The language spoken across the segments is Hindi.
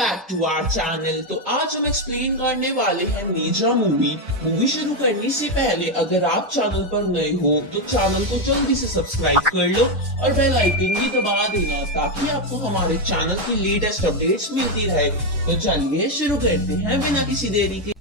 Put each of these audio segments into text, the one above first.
Back to our channel. तो आज हम एक्सप्लेन करने वाले हैं नीजा मूवी शुरू करने से पहले अगर आप चैनल पर नए हो तो चैनल को जल्दी से सब्सक्राइब कर लो और बेल आइकन भी दबा देना ताकि आपको हमारे चैनल की लेटेस्ट अपडेट्स मिलती रहे। तो चलिए शुरू करते हैं बिना किसी देरी के।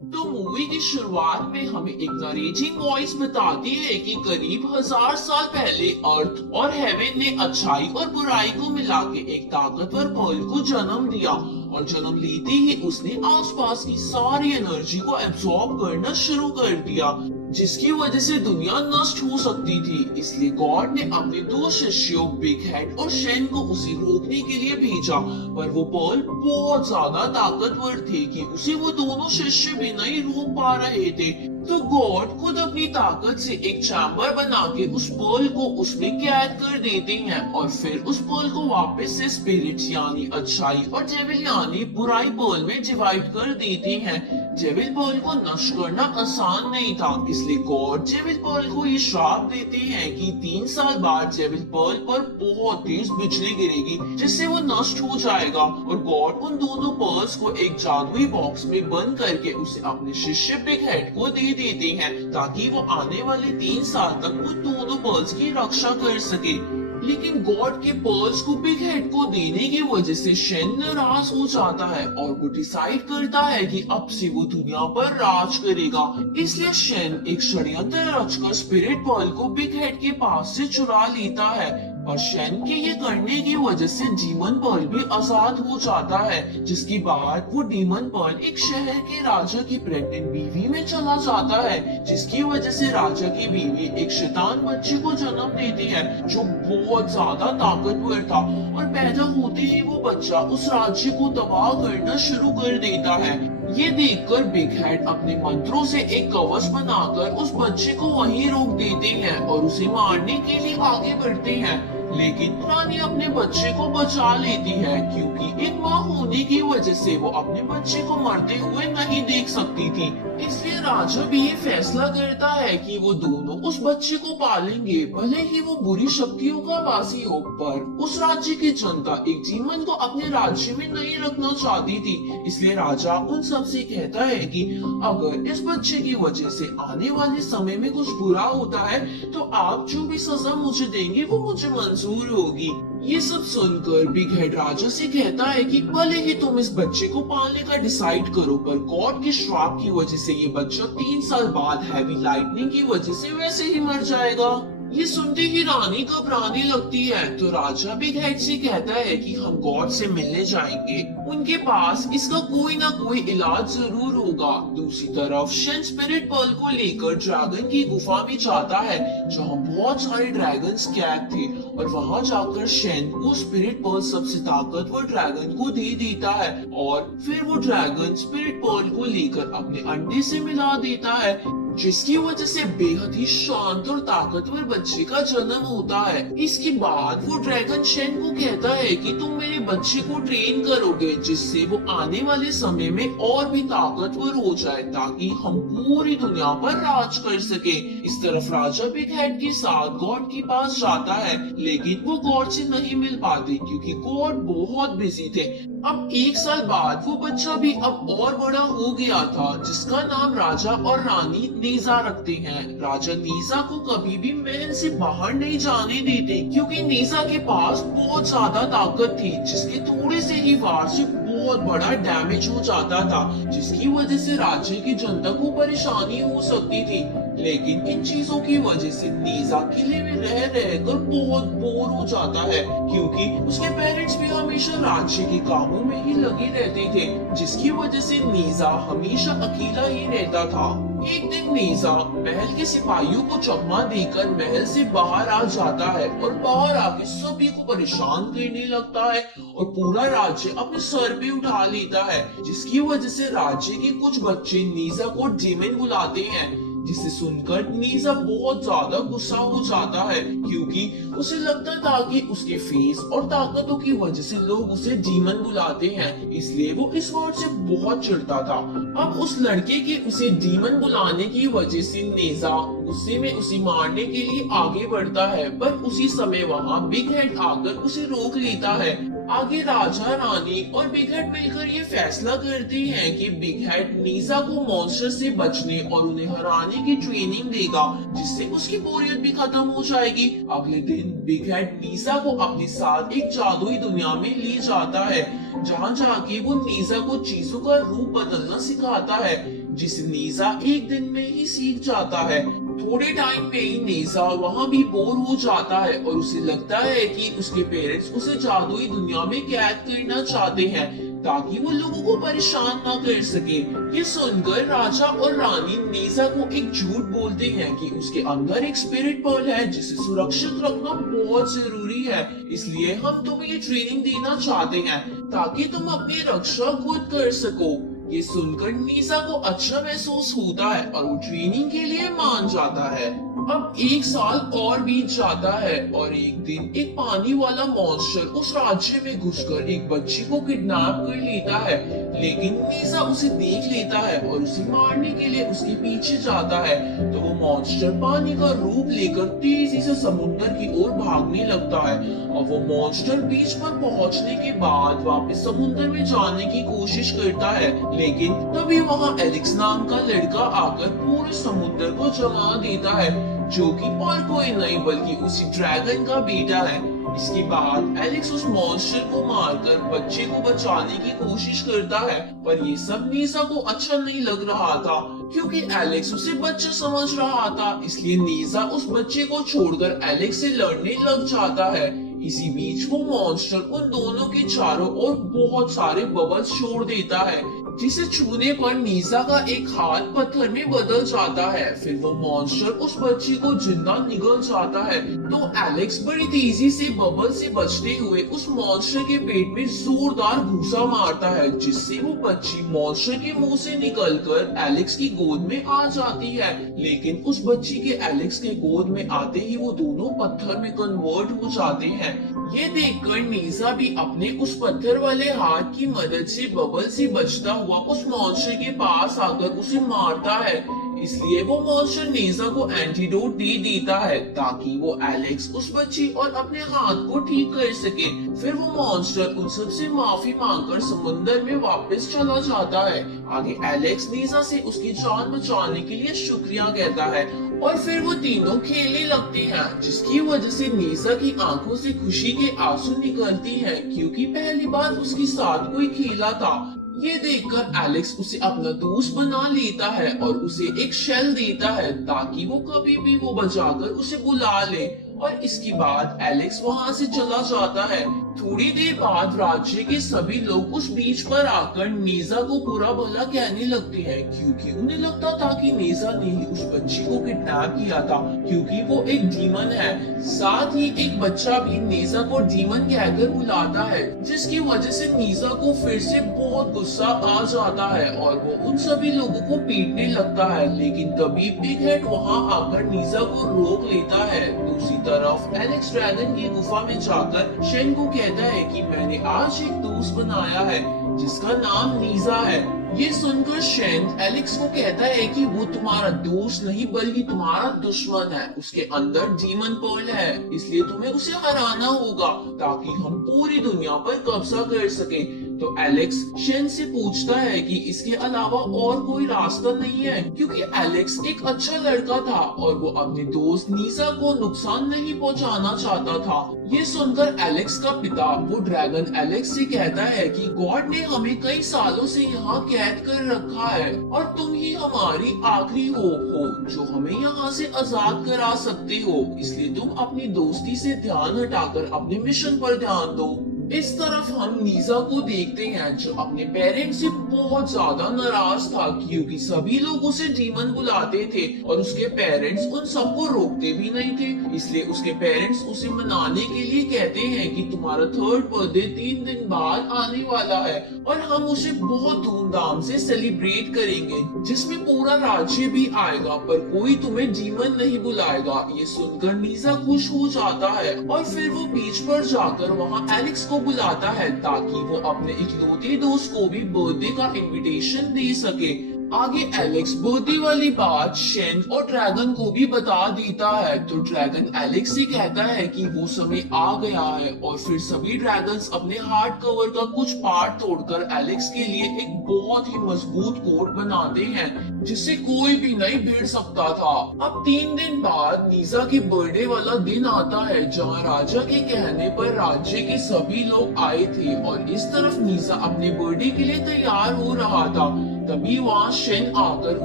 तो मूवी की शुरुआत में हमें एक नरेटिंग वॉइस बताती है कि करीब 1000 साल पहले अर्थ और हेवन ने अच्छाई और बुराई को मिला के एक ताकतवर पर्ल को जन्म दिया और जन्म लेते ही उसने आसपास की सारी एनर्जी को एब्सॉर्ब करना शुरू कर दिया जिसकी वजह से दुनिया नष्ट हो सकती थी। इसलिए गॉड ने अपने दो शिष्यों बिग हेड और शेन को उसे रोकने के लिए भेजा, पर वो पर्ल बहुत ज्यादा ताकतवर थे कि उसे वो दोनों शिष्य भी नहीं रोक पा रहे थे। तो गॉड खुद अपनी ताकत से एक चैम्बर बना के उस पर्ल को उसमें कैद कर देते हैं और फिर उस पर्ल को वापस से स्पिरिट यानी अच्छाई और डेविल यानी बुराई पर्ल में डिवाइड कर देते हैं। डेविल पर्ल को नष्ट करना आसान नहीं था, इसलिए गॉड डेविल पर्ल को ये श्राप देते हैं कि 3 साल बाद डेविल पर्ल पर बहुत तेज बिजली गिरेगी जिससे वो नष्ट हो जाएगा और गॉड उन दोनों पर्ल्स को एक जादुई बॉक्स में बंद करके उसे अपने शिष्य बिग हेड को दे देते हैं ताकि वो आने वाले 3 साल तक उन दोनों पर्ल्स की रक्षा कर सके। लेकिन गॉड के पर्ल्स को बिग हेड को देने की वजह से शेन नाराज हो जाता है और वो डिसाइड करता है कि अब से वो दुनिया पर राज करेगा। इसलिए शेन एक षड्यंत्र रचकर स्पिरिट पर्ल को बिग हेड के पास से चुरा लेता है और शेन के ये करने की वजह से डीमन पर्ल भी आजाद हो जाता है, जिसके बाद वो डीमन पर्ल एक शहर के राजा की प्रेग्नेंट बीवी में चला जाता है, जिसकी वजह से राजा की बीवी एक शैतान बच्चे को जन्म देती है जो बहुत ज्यादा ताकतवर था और पैदा होते ही वो बच्चा उस राज्य को तबाह करना शुरू कर देता है। ये देखकर बिग हेड अपने मंत्रों से एक कवच बनाकर उस बच्चे को वहीं रोक देते हैं और उसे मारने के लिए आगे बढ़ते हैं, लेकिन रानी अपने बच्चे को बचा लेती है क्योंकि एक माँ होने की वजह से वो अपने बच्चे को मरते हुए नहीं देख सकती थी। इसलिए राजा भी ये फैसला करता है कि वो दोनों उस बच्चे को पालेंगे, भले ही वो बुरी शक्तियों का वासी हो। पर उस राज्य की जनता एक डीमन को अपने राज्य में नहीं रखना चाहती थी, इसलिए राजा उन सब से कहता है कि अगर इस बच्चे की वजह से आने वाले समय में कुछ बुरा होता है तो आप जो भी सजा मुझे देंगे वो मुझे मंजूर होगी। ये सब सुनकर बिग हेड राजा से कहता है कि भले ही तुम इस बच्चे को पालने का डिसाइड करो, पर गॉड के श्राप की वजह से ये बच्चा 3 साल बाद हैवी लाइटनिंग की वजह से वैसे ही मर जाएगा। ये सुनते ही रानी घबराने लगती है तो राजा बिग हेड से कहता है कि हम गॉड से मिलने जाएंगे, उनके पास इसका कोई ना कोई इलाज जरूर होगा। दूसरी तरफ शेन स्पिरिट पर्ल को लेकर ड्रैगन की गुफा में जाता है जहाँ बहुत सारे ड्रैगन्स कैद थे और वहां जाकर शेन वो स्पिरिट पर्ल सबसे ताकतवर ड्रैगन को दे देता है और फिर वो ड्रैगन स्पिरिट पर्ल को लेकर अपने अंडे से मिला देता है, जिसकी वजह से बेहद ही शांत और ताकतवर बच्चे का जन्म होता है। इसके बाद वो ड्रैगन शेन को कहता है कि तुम मेरे बच्चे को ट्रेन करोगे जिससे वो आने वाले समय में और भी ताकतवर हो जाए ताकि हम पूरी दुनिया पर राज कर सके। इस तरफ राजा बिग हेड के साथ गॉड के पास जाता है, लेकिन वो गॉड से नहीं मिल पाते क्योंकि गॉड बहुत बिजी थे। अब 1 साल बाद वो बच्चा भी अब और बड़ा हो गया था जिसका नाम राजा और रानी नीजा रखते हैं। राजा नीजा को कभी भी महल से बाहर नहीं जाने देते क्योंकि नीजा के पास बहुत ज्यादा ताकत थी जिसके थोड़े से ही वार से बहुत बड़ा डैमेज हो जाता था, जिसकी वजह से राज्य की जनता को परेशानी हो सकती थी। लेकिन इन चीजों की वजह से नीजा किले में रह रहकर बहुत बोर हो जाता है क्योंकि उसके पेरेंट्स भी हमेशा राज्य के कामों में ही लगे रहते थे, जिसकी वजह से नीजा हमेशा अकेला ही रहता था। एक दिन नीजा महल के सिपाहियों को चकमा देकर महल से बाहर आ जाता है और बाहर आके सभी को परेशान करने लगता है और पूरा राज्य अपने सर पे उठा लेता है, जिसकी वजह से राज्य के कुछ बच्चे नीजा को डीमन बुलाते हैं, जिसे सुनकर नीजा बहुत ज्यादा गुस्सा हो जाता है क्योंकि उसे लगता था कि उसके फेस और ताकतों की वजह से लोग उसे डीमन बुलाते हैं, इसलिए वो इस वर्ड से बहुत चिढ़ता था। अब उस लड़के के उसे डीमन बुलाने की वजह से नीजा गुस्से में उसे मारने के लिए आगे बढ़ता है, पर उसी समय वहाँ बिग हेड आकर उसे रोक लेता है। आगे राजा रानी और बिग हेड मिलकर ये फैसला करते हैं कि बिग हेड नीसा को मॉन्स्टर से बचने और उन्हें हराने की ट्रेनिंग देगा, जिससे उसकी बोरियत भी खत्म हो जाएगी। अगले दिन बिग हेड नीसा को अपने साथ एक जादुई दुनिया में ले जाता है, जहाँ जाके वो नीसा को चीजों का रूप बदलना सिखाता है, जिसे नीसा एक दिन में ही सीख जाता है। थोड़े टाइम में ही नीसा वहाँ भी बोर हो जाता है और उसे लगता है कि उसके पेरेंट्स उसे जादुई दुनिया में कैद करना चाहते हैं, ताकि वो लोगों को परेशान ना कर सके। ये सुनकर राजा और रानी नीसा को एक झूठ बोलते हैं कि उसके अंदर एक स्पिरिट पर्ल है, जिसे सुरक्षित रखना बहुत जरूरी है, इसलिए हम तुम्हें ये ट्रेनिंग देना चाहते हैं ताकि तुम अपनी रक्षा खुद कर सको। ये सुनकर नीसा को अच्छा महसूस होता है और वो ट्रेनिंग के लिए मान जाता है। अब एक साल और बीत जाता है और एक दिन एक पानी वाला मॉन्स्टर उस राज्य में घुसकर एक बच्ची को किडनैप कर लेता है, लेकिन नीसा उसे देख लेता है और उसे मारने के लिए उसके पीछे जाता है। तो वो मॉन्स्टर पानी का रूप लेकर तेजी से समुद्र की ओर भागने लगता है और वो मॉन्स्टर बीच पर पहुंचने के बाद वापस समुद्र में जाने की कोशिश करता है, लेकिन तभी वहाँ एलेक्स नाम का लड़का आकर पूरे समुद्र को जमा देता है, जो कि और कोई नहीं बल्कि उसी ड्रैगन का बेटा है। इसके बाद एलेक्स उस मॉन्स्टर को मारकर बच्चे को बचाने की कोशिश करता है, पर ये सब नीसा को अच्छा नहीं लग रहा था, क्योंकि एलेक्स उसे बच्चा समझ रहा था। इसलिए नीसा उस बच्चे को छोड़कर एलेक्स से लड़ने लग जाता है। इसी बीच वो मॉन्स्टर उन दोनों के चारों ओर बहुत सारे बबल्स छोड़ देता है, जिसे छूने पर नीसा का एक हाथ पत्थर में बदल जाता है। फिर वो मॉन्स्टर उस बच्ची को जिंदा निगल जाता है। तो एलेक्स बड़ी तेजी से बबल से बचते हुए उस मॉन्स्टर के पेट में जोरदार घूसा मारता है, जिससे वो बच्ची मॉन्स्टर के मुंह से निकलकर एलेक्स की गोद में आ जाती है। लेकिन उस बच्ची के एलेक्स के गोद में आते ही वो दोनों पत्थर में कन्वर्ट हो जाते हैं। ये देखकर नीसा भी अपने उस पत्थर वाले हाथ की मदद से बबल से बचता हुआ उस मॉन्स्टर के पास आकर उसे मारता है। इसलिए वो मॉन्स्टर नीसा को एंटीडोट दे देता है, ताकि वो एलेक्स, उस बच्ची और अपने हाथ को ठीक कर सके। फिर वो मॉन्स्टर उन सब से माफी मांगकर समुद्र में वापस चला जाता है। आगे एलेक्स नीसा से उसकी जान बचाने के लिए शुक्रिया कहता है और फिर वो तीनों खेलने लगते हैं, जिसकी वजह से नीसा की आंखों से खुशी के आंसू निकलती हैं, क्योंकि पहली बार उसके साथ कोई खेला था। ये देखकर एलेक्स उसे अपना दोस्त बना लेता है और उसे एक शेल देता है, ताकि वो कभी भी वो बचाकर उसे बुला ले। और इसके बाद एलेक्स वहाँ से चला जाता है। थोड़ी देर बाद राज्य के सभी लोग उस बीच पर आकर नीसा को बुरा भला कहने लगते हैं, क्योंकि उन्हें लगता था कि नीसा ने ही उस बच्ची को किडनैप किया था, क्योंकि वो एक डीमन है। साथ ही एक बच्चा भी नीसा को डीमन कहकर बुलाता है, जिसकी वजह से नीसा को फिर से बहुत गुस्सा आ जाता है और वो उन सभी लोगों को पीटने लगता है। लेकिन तभी बिग हेड वहाँ आकर नीसा को रोक लेता है। दूसरी तरफ एलेक्स ड्रैगन की गुफा में जाकर शेन को कहता है कि मैंने आज एक दोस्त बनाया है, जिसका नाम नीसा है। ये सुनकर शेन एलेक्स को कहता है कि वो तुम्हारा दोस्त नहीं बल्कि तुम्हारा दुश्मन है। उसके अंदर डीमन पर्ल है, इसलिए तुम्हें उसे हराना होगा ताकि हम पूरी दुनिया पर कब्जा कर सके। तो एलेक्स शेन से पूछता है कि इसके अलावा और कोई रास्ता नहीं है, क्योंकि एलेक्स एक अच्छा लड़का था और वो अपने दोस्त नीसा को नुकसान नहीं पहुंचाना चाहता था। ये सुनकर एलेक्स का पिता, वो ड्रैगन एलेक्स से कहता है कि गॉड ने हमें कई सालों से यहाँ कैद कर रखा है और तुम ही हमारी आखिरी होप हो जो हमें यहाँ से आजाद करा सकते हो, इसलिए तुम अपनी दोस्ती से ध्यान हटाकर अपने मिशन पर ध्यान दो। इस तरफ हम नीसा को देखते हैं, जो अपने पेरेंट्स से बहुत ज्यादा नाराज था, क्योंकि सभी लोग उसे डीमन बुलाते थे और उसके पेरेंट्स उन सबको रोकते भी नहीं थे। इसलिए उसके पेरेंट्स उसे मनाने के लिए कहते हैं कि तुम्हारा थर्ड बर्थडे 3 दिन बाद आने वाला है और हम उसे बहुत धूमधाम से सेलिब्रेट करेंगे, जिसमें पूरा राज्य भी आएगा, पर कोई तुम्हें डीमन नहीं बुलाएगा। ये सुनकर नीसा खुश हो जाता है और फिर वो बीच पर जाकर वहाँ एलेक्स को बुलाता है, ताकि वो अपने इकलौते दोस्त को भी बर्थडे का इनविटेशन दे सके। आगे एलेक्स बर्थडे वाली बात शेन और ड्रैगन को भी बता देता है। तो ड्रैगन एलेक्स से कहता है कि वो समय आ गया है और फिर सभी ड्रैगन्स अपने हार्ड कवर का कुछ पार्ट तोड़कर एलेक्स के लिए एक बहुत ही मजबूत कोट बनाते हैं जिससे कोई भी नहीं भिड़ सकता था। अब 3 दिन बाद नीजा के बर्थडे वाला दिन आता है जहाँ राजा के कहने पर राज्य के सभी लोग आए थे और इस तरफ नीजा अपने बर्थडे के लिए तैयार हो रहा था। तभी वहाँ शेन आकर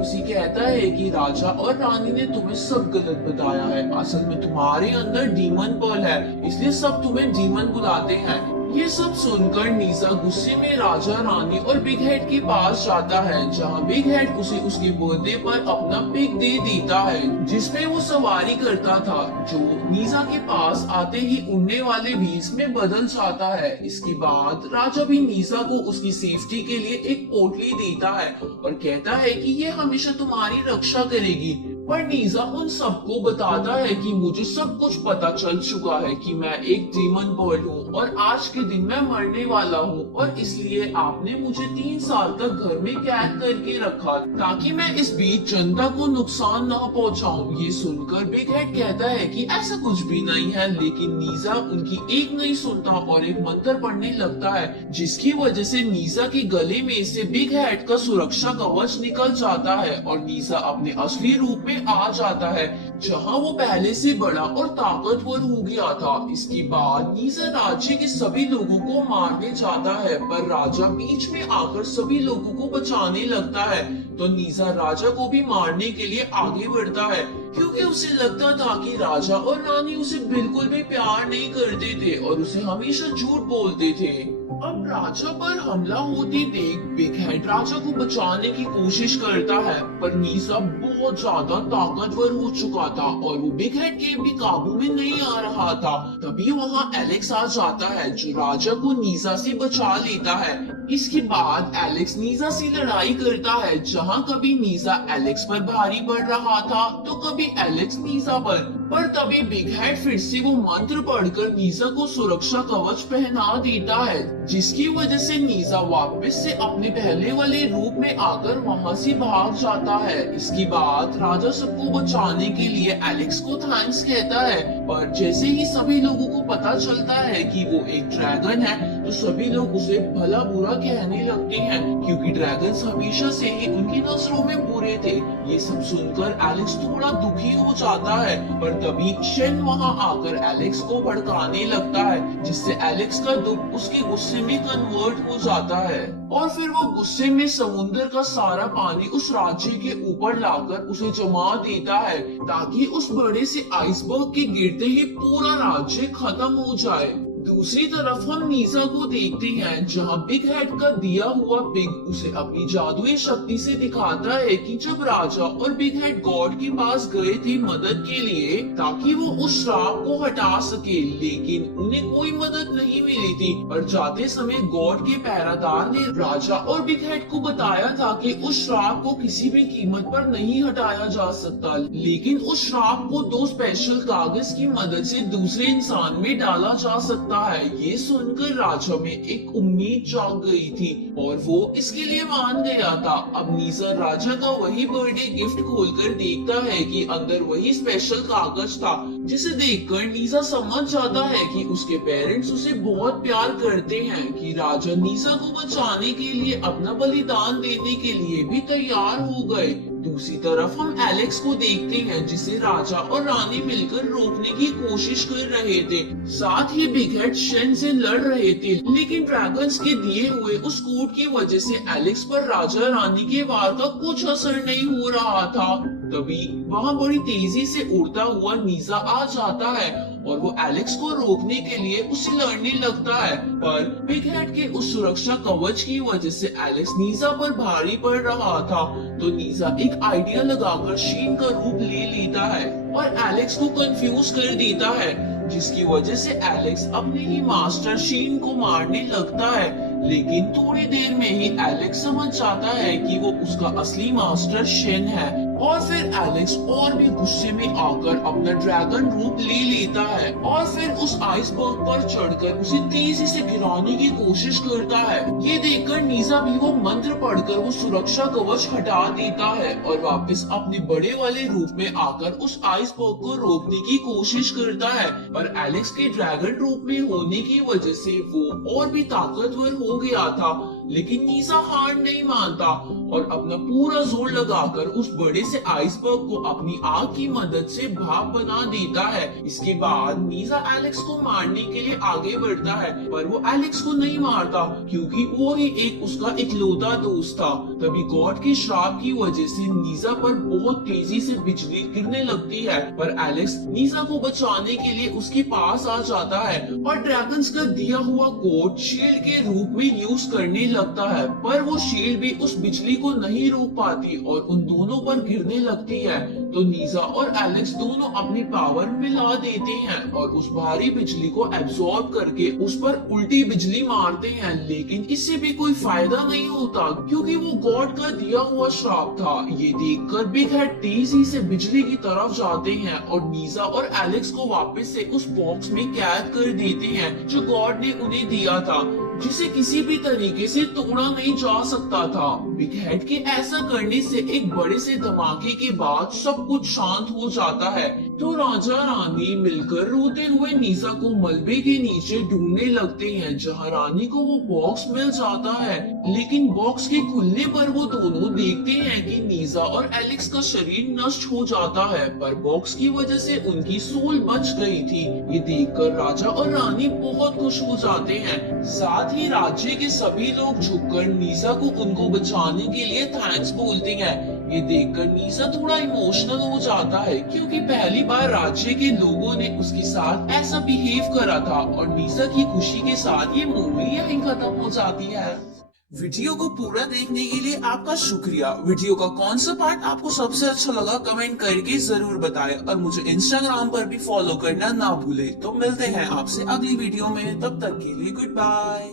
उसे कहता है कि राजा और रानी ने तुम्हें सब गलत बताया है। असल में तुम्हारे अंदर डीमन पर्ल है, इसलिए सब तुम्हें डीमन बुलाते हैं। ये सब सुनकर नीजा गुस्से में राजा रानी और बिग हेड के पास जाता है जहाँ बिग हेड उसे उसके बर्थडे पर अपना पिग दे देता है जिसमें वो सवारी करता था, जो नीजा के पास आते ही उड़ने वाले बीज में बदल जाता है। इसके बाद राजा भी नीजा को उसकी सेफ्टी के लिए एक पोटली देता है और कहता है कि ये हमेशा तुम्हारी रक्षा करेगी। पर नीजा उन सबको बताता है कि मुझे सब कुछ पता चल चुका है कि मैं एक डीमन बर्ड हूँ और आज के दिन मैं मरने वाला हूँ और इसलिए आपने मुझे 3 साल तक घर में कैद करके रखा ताकि मैं इस बीच जनता को नुकसान न पहुँचाऊं। ये सुनकर बिग हेड कहता है कि ऐसा कुछ भी नहीं है, लेकिन नीजा उनकी एक नहीं सुनता और एक मंत्र पढ़ने लगता है जिसकी वजह से नीजा के गले में से बिग हेड का सुरक्षा कवच निकल जाता है और नीजा अपने असली रूप में आ जाता है जहां वो पहले से बड़ा और ताकतवर हो गया था। इसके बाद नीजा राज्य के सभी लोगों को मारने जाता है पर राजा बीच में आकर सभी लोगों को बचाने लगता है। तो नीजा राजा को भी मारने के लिए आगे बढ़ता है क्योंकि उसे लगता था कि राजा और रानी उसे बिल्कुल भी प्यार नहीं करते थे और उसे हमेशा झूठ बोलते थे। अब राजा पर हमला होते देख बिग हेड राजा को बचाने की कोशिश करता है पर नीजा बहुत ज्यादा ताकतवर हो चुका था और वो बिग हेड के भी काबू में नहीं आ रहा था। तभी वहाँ एलेक्स आ जाता है जो राजा को नीजा से बचा लेता है। इसके बाद एलेक्स नीजा से लड़ाई करता है जहाँ कभी नीजा एलेक्स पर भारी पड़ रहा था तो कभी एलेक्स नीजा पर तभी बिग हेड फिर से वो मंत्र पढ़कर नीजा को सुरक्षा कवच पहना देता है जिसकी वजह से नीजा वापस से अपने पहले वाले रूप में आकर वहाँ से भाग जाता है। इसके बाद राजा सबको बचाने के लिए एलेक्स को थैंक्स कहता है पर जैसे ही सभी लोगों को पता चलता है कि वो एक ड्रैगन है तो सभी लोग उसे भला बुरा कहने लगते हैं क्योंकि ड्रैगन्स हमेशा से ही उनकी नजरों में बुरे थे। ये सब सुनकर एलेक्स थोड़ा दुखी हो जाता है पर तभी शेन वहाँ आकर एलेक्स को भड़काने लगता है जिससे एलेक्स का दुख उसके गुस्से में कन्वर्ट हो जाता है और फिर वो गुस्से में समुद्र का सारा पानी उस राज्य के ऊपर लाकर उसे जमा देता है ताकि उस बड़े से आइसबर्ग के गिरते ही पूरा राज्य खत्म हो जाए। दूसरी तरफ हम नीजा को देखते हैं जहाँ बिग हेड का दिया हुआ पिग उसे अपनी जादुई शक्ति से दिखाता है कि जब राजा और बिग हेड गॉड के पास गए थे मदद के लिए ताकि वो उस श्राप को हटा सके, लेकिन उन्हें कोई मदद नहीं मिली थी और जाते समय गॉड के पहरादार ने राजा और बिग हेड को बताया था कि उस श्राप को किसी भी कीमत पर नहीं हटाया जा सकता, लेकिन उस श्राप को 2 स्पेशल कागज की मदद से दूसरे इंसान में डाला जा सकता है। ये सुनकर राजा में एक उम्मीद जाग गई थी और वो इसके लिए मान गया था। अब नीजा राजा का वही बर्थडे गिफ्ट खोलकर देखता है कि अंदर वही स्पेशल कागज था जिसे देखकर नीजा समझ जाता है कि उसके पेरेंट्स उसे बहुत प्यार करते हैं कि राजा नीजा को बचाने के लिए अपना बलिदान देने के लिए भी तैयार हो गए। दूसरी तरफ हम एलेक्स को देखते हैं जिसे राजा और रानी मिलकर रोकने की कोशिश कर रहे थे। साथ ही बिग हेड शेन से लड़ रहे थे, लेकिन ड्रैगन्स के दिए हुए उस कोड की वजह से एलेक्स पर राजा रानी के वार का कुछ असर नहीं हो रहा था। तभी वहाँ बड़ी तेजी से उड़ता हुआ नीजा आ जाता है और वो एलेक्स को रोकने के लिए उससे लड़ने लगता है, पर बिग हेड के उस सुरक्षा कवच की वजह से एलेक्स नीजा पर भारी पड़ रहा था। तो नीजा एक आइडिया लगाकर शीन का रूप ले लेता है और एलेक्स को कंफ्यूज कर देता है, जिसकी वजह से एलेक्स अपने ही मास्टर शीन को मारने लगता है। लेकिन थोड़ी देर में ही एलेक्स समझ जाता है कि वो उसका असली मास्टर शेन है और फिर एलेक्स और भी गुस्से में आकर अपना ड्रैगन रूप ले लेता है और फिर उस आइसबर्ग पर चढ़कर उसे तेजी से गिराने की कोशिश करता है। ये देखकर नीजा भी वो मंत्र पढ़कर वो सुरक्षा कवच हटा देता है और वापस अपने बड़े वाले रूप में आकर उस आइसबर्ग को रोकने की कोशिश करता है। पर एलेक्स के ड्रैगन रूप में होने की वजह से वो और भी ताकतवर हो गया था, लेकिन नीजा हार नहीं मानता और अपना पूरा जोर लगाकर उस बड़े से आइसबर्ग को अपनी आग की मदद से भाप बना देता है। इसके बाद नीजा एलेक्स को मारने के लिए आगे बढ़ता है, पर वो एलेक्स को नहीं मारता क्योंकि वो ही एक उसका इकलौता दोस्त था। तभी गॉड के श्राप की वजह से नीजा पर बहुत तेजी से बिजली गिरने लगती है, पर एलेक्स नीजा को बचाने के लिए उसके पास आ जाता है और ड्रैगन्स का दिया हुआ कोड शील्ड के रूप में यूज करने लगता है। पर वो शील्ड भी उस बिजली को नहीं रोक पाती और उन दोनों पर गिरने लगती है। तो नीजा और एलेक्स दोनों अपनी पावर मिला देते हैं और उस भारी बिजली को एब्सॉर्ब करके उस पर उल्टी बिजली मारते हैं, लेकिन इससे भी कोई फायदा नहीं होता क्योंकि वो गॉड का दिया हुआ श्राप था। ये देखकर बिग हेड तेजी से बिजली की तरफ जाते हैं और नीजा और एलेक्स को वापस से उस बॉक्स में कैद कर देते हैं जो गॉड ने उन्हें दिया था, जिसे किसी भी तरीके से तोड़ा नहीं जा सकता था। बिग हेड के ऐसा करने से एक बड़े से धमाके के बाद सब कुछ शांत हो जाता है। तो राजा रानी मिलकर रोते हुए नीजा को मलबे के नीचे ढूंढने लगते हैं, जहां रानी को वो बॉक्स मिल जाता है। लेकिन बॉक्स के खुलने पर वो दोनों देखते हैं कि नीजा और एलेक्स का शरीर नष्ट हो जाता है, पर बॉक्स की वजह से उनकी सोल बच गई थी। ये देखकर राजा और रानी बहुत खुश हो जाते हैं। साथ ही राज्य के सभी लोग झुककर नीजा को उनको बचाने के लिए थैंक्स बोलते हैं। ये देखकर नीजा थोड़ा इमोशनल हो जाता है क्योंकि पहली बार राज्य के लोगों ने उसके साथ ऐसा बिहेव करा था और नीजा की खुशी के साथ ये मूवी यहीं खत्म हो जाती है। वीडियो को पूरा देखने के लिए आपका शुक्रिया। वीडियो का कौन सा पार्ट आपको सबसे अच्छा लगा कमेंट करके जरूर बताएं और मुझे इंस्टाग्राम पर भी फॉलो करना ना भूलें। तो मिलते हैं आपसे अगली वीडियो में, तब तक के लिए गुड बाय।